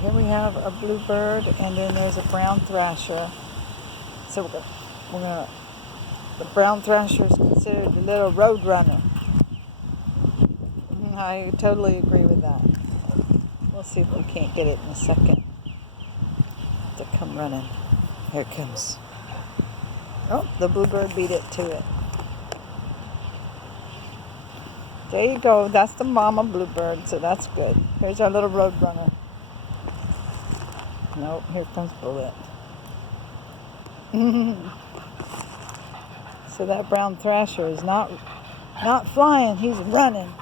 Here we have a bluebird, and then there's a brown thrasher. So the brown thrasher is considered the little road runner. I totally agree with that. We'll see if we can't get it in a second to come running. Here it comes. Oh, the bluebird beat it to it. There you go. That's the mama bluebird, so that's good. Here's our little road runner. Nope, here comes Bullet. So that brown thrasher is not flying, he's running.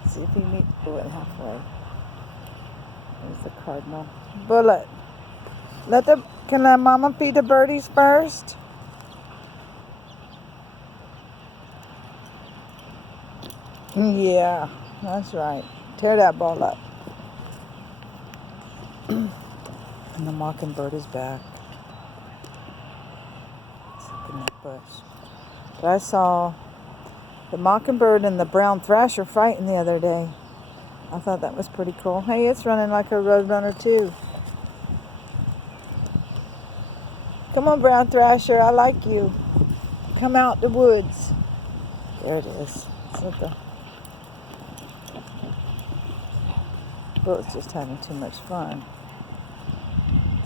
Let's see if he meets Bullet halfway. There's the cardinal. Bullet. Can let mama feed the birdies first? Yeah, that's right. Tear that ball up. And the mockingbird is back. It's like in that bush. But I saw the mockingbird and the brown thrasher fighting the other day. I thought that was pretty cool. Hey, it's running like a roadrunner too. Come on, brown thrasher, I like you. Come out the woods. There it is. Bullet's just having too much fun.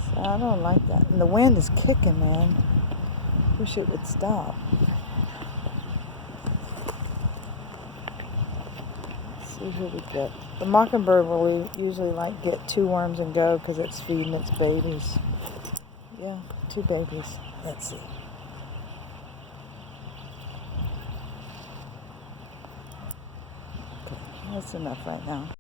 So I don't like that. And the wind is kicking, man. Wish it would stop. Let's see who we get. The mockingbird will usually get 2 worms and go because it's feeding its babies. Yeah, 2 babies. Let's see. Okay, that's enough right now.